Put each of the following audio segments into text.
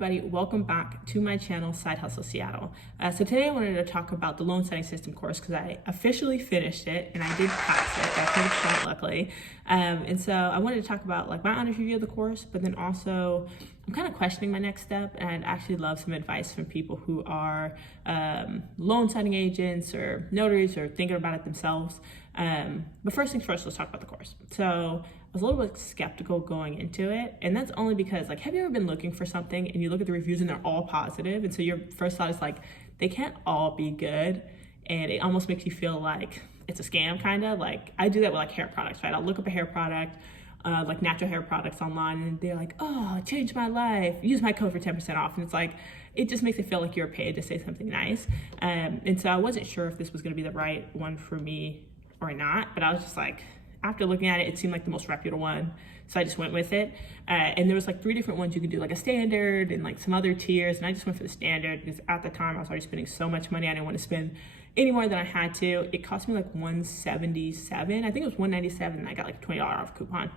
everybody, welcome back to my channel, Side Hustle Seattle. So today I wanted to talk about the loan signing system course because I officially finished it and I did pass it. I finished it luckily. And so I wanted to talk about like my honest review of the course, but then also I'm kind of questioning my next step, and I'd actually love some advice from people who are loan signing agents or notaries or thinking about it themselves. But first things first, let's talk about the course. So I was a little bit skeptical going into it, and that's only because, like, have you ever been looking for something and you look at the reviews and they're all positive, and so your first thought is like, they can't all be good, and it almost makes you feel like it's a scam, kind of. Like, I do that with like hair products, right? I'll look up a hair product, like natural hair products online, and they're like, oh, changed my life, use my code for 10% off, and it's like, it just makes it feel like you're paid to say something nice. And so I wasn't sure if this was going to be the right one for me or not, but I was just like, after looking at it, it seemed like the most reputable one, so I just went with it. And there was like 3 different ones you could do, like a standard and like some other tiers, and I just went for the standard because at the time I was already spending so much money. I didn't want to spend any more than I had to. It cost me like $177. I think it was $197, and I got like a $20 off coupon.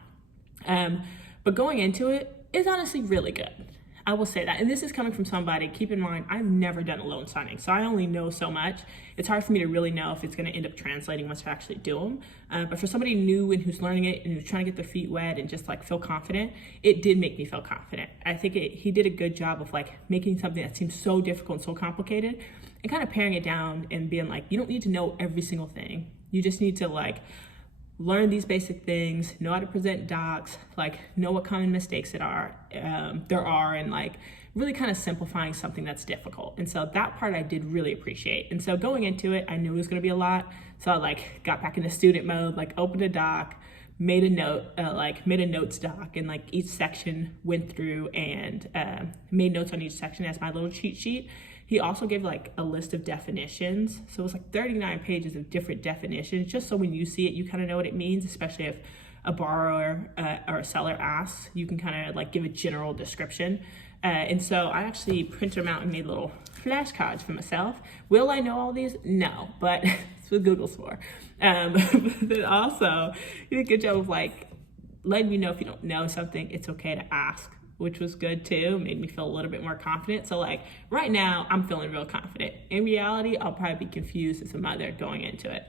But going into it is honestly really good. I will say that. And this is coming from somebody, keep in mind, I've never done a loan signing, so I only know so much. It's hard for me to really know if it's going to end up translating once I actually do them. But for somebody new and who's learning it and who's trying to get their feet wet and just like feel confident, it did make me feel confident. I think he did a good job of like making something that seems so difficult and so complicated and kind of paring it down and being like, you don't need to know every single thing. You just need to like learn these basic things, know how to present docs, like know what common mistakes there are, and like really kind of simplifying something that's difficult. And so that part I did really appreciate. And so going into it, I knew it was going to be a lot. So I like got back into student mode, like opened a doc, made a note, made a notes doc, and like each section went through and made notes on each section as my little cheat sheet. He also gave like a list of definitions. So it was like 39 pages of different definitions, just so when you see it, you kind of know what it means, especially if a borrower or a seller asks, you can kind of like give a general description. And so I actually printed them out and made little flashcards for myself. Will I know all these? No, but that's what Google's for. But then also, you did a good job of like letting you know if you don't know something, it's okay to ask, which was good too, made me feel a little bit more confident. So like right now, I'm feeling real confident. In reality, I'll probably be confused as a mother going into it.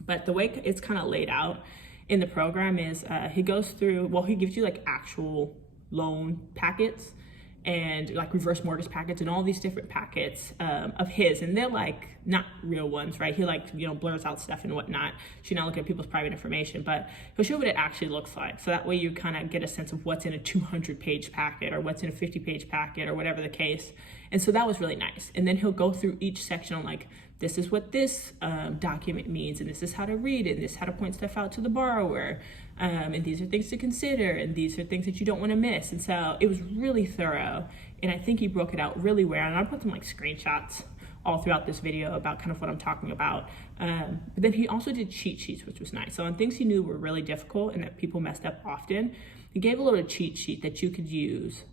But the way it's kind of laid out in the program is he goes through, well, he gives you like actual loan packets and like reverse mortgage packets and all these different packets of his, and they're like not real ones, right? He like, you know, blurs out stuff and whatnot, so you're not looking at people's private information, but he'll show what it actually looks like, so that way you kind of get a sense of what's in a 200-page packet or what's in a 50-page packet or whatever the case. And so that was really nice. And then he'll go through each section on like, this is what this document means, and this is how to read it, and this is how to point stuff out to the borrower, and these are things to consider, and these are things that you don't want to miss. And so it was really thorough, and I think he broke it out really well. And I put some like screenshots all throughout this video about kind of what I'm talking about. But then he also did cheat sheets, which was nice. So on things he knew were really difficult and that people messed up often, he gave a little cheat sheet that you could use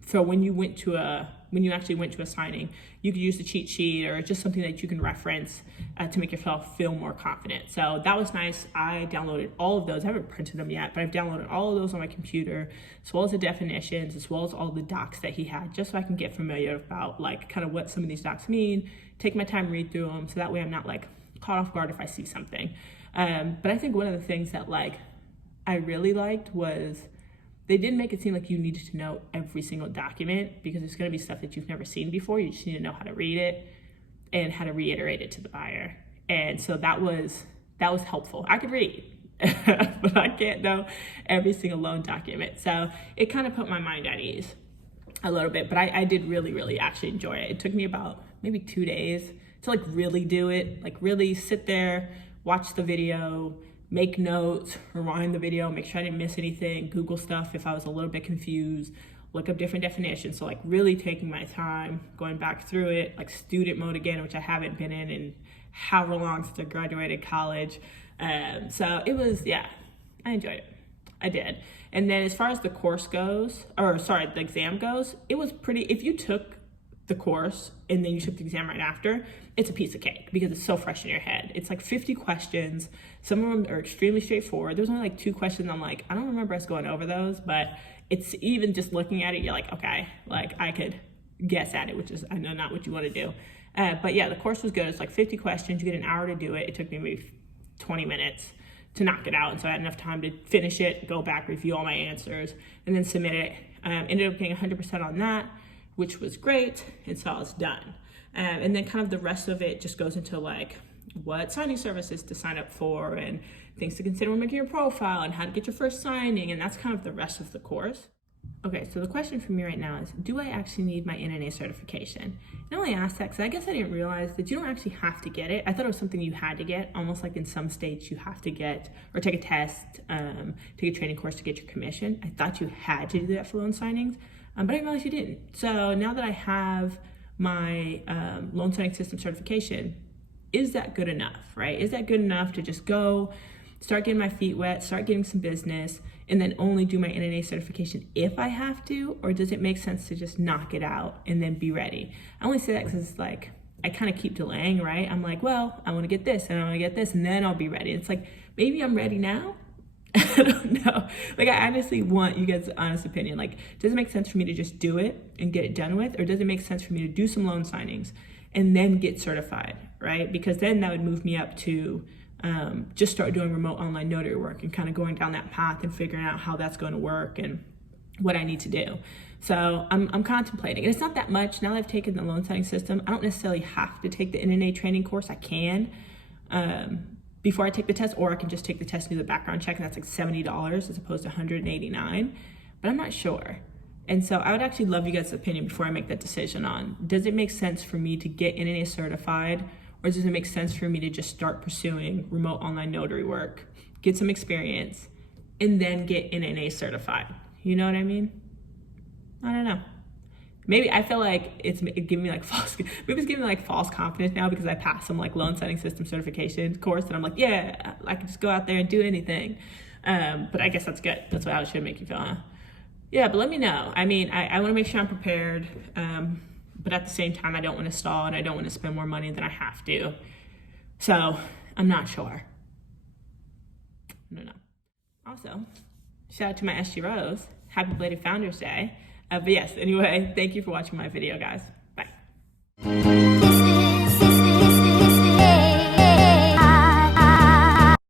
for when you actually went to a signing. You could use the cheat sheet or just something that you can reference to make yourself feel more confident. So that was nice. I downloaded all of those. I haven't printed them yet, but I've downloaded all of those on my computer, as well as the definitions, as well as all the docs that he had, just so I can get familiar about like kind of what some of these docs mean, take my time, read through them, so that way I'm not like caught off guard if I see something. But I think one of the things that like I really liked was they didn't make it seem like you needed to know every single document, because there's going to be stuff that you've never seen before. You just need to know how to read it and how to reiterate it to the buyer. And so that was helpful. I could read, but I can't know every single loan document. So it kind of put my mind at ease a little bit, but I did really, really actually enjoy it. It took me about maybe 2 days to like really do it, like really sit there, watch the video, make notes, rewind the video, make sure I didn't miss anything, Google stuff if I was a little bit confused, look up different definitions. So like really taking my time, going back through it, like student mode again, which I haven't been in however long since I graduated college. So it was, yeah, I enjoyed it. I did. And then as far as the course goes, the exam goes, it was pretty, if you took the course and then you took the exam right after, it's a piece of cake because it's so fresh in your head. It's like 50 questions. Some of them are extremely straightforward. There's only like 2 questions I'm like, I don't remember us going over those, but it's even just looking at it, you're like, okay, like I could guess at it, which is, I know, not what you want to do. But yeah, the course was good. It's like 50 questions. You get an hour to do it. It took me maybe 20 minutes to knock it out. And so I had enough time to finish it, go back, review all my answers, and then submit it. Ended up getting 100% on that, which was great. And so I was done. And then kind of the rest of it just goes into like what signing services to sign up for and things to consider when making your profile and how to get your first signing. And that's kind of the rest of the course. Okay, so the question for me right now is, do I actually need my NNA certification? I only asked that because I guess I didn't realize that you don't actually have to get it. I thought it was something you had to get, almost like in some states you have to get, or take a test, take a training course to get your commission. I thought you had to do that for loan signings, but I didn't realize you didn't. So now that I have my loan signing system certification, is that good enough, right? Is that good enough to just go, start getting my feet wet, start getting some business, and then only do my NNA certification if I have to? Or does it make sense to just knock it out and then be ready? I only say that because it's like, I kind of keep delaying, right? I'm like, well, I want to get this and I want to get this and then I'll be ready. It's like, maybe I'm ready now. I don't know. Like, I honestly want you guys' honest opinion. Like, does it make sense for me to just do it and get it done with? Or does it make sense for me to do some loan signings and then get certified, right? Because then that would move me up to just start doing remote online notary work and kind of going down that path and figuring out how that's going to work and what I need to do. So I'm contemplating, and it's not that much. Now that I've taken the loan signing system, I don't necessarily have to take the NNA training course. I can before I take the test, or I can just take the test and do the background check, and that's like $70 as opposed to $189, but I'm not sure. And so I would actually love you guys' opinion before I make that decision on, does it make sense for me to get NNA certified, or does it make sense for me to just start pursuing remote online notary work, get some experience, and then get NNA certified? You know what I mean? I don't know. Maybe I feel like it's giving me like false confidence now because I passed some like loan signing system certification course and I'm like, yeah, I can just go out there and do anything. But I guess that's good. That's how it should make you feel, huh? Yeah, but let me know. I mean, I want to make sure I'm prepared. But at the same time, I don't want to stall and I don't want to spend more money than I have to. So I'm not sure. I don't know. Also, shout out to my SG Rose. Happy belated Founders Day. But yes, anyway, thank you for watching my video, guys.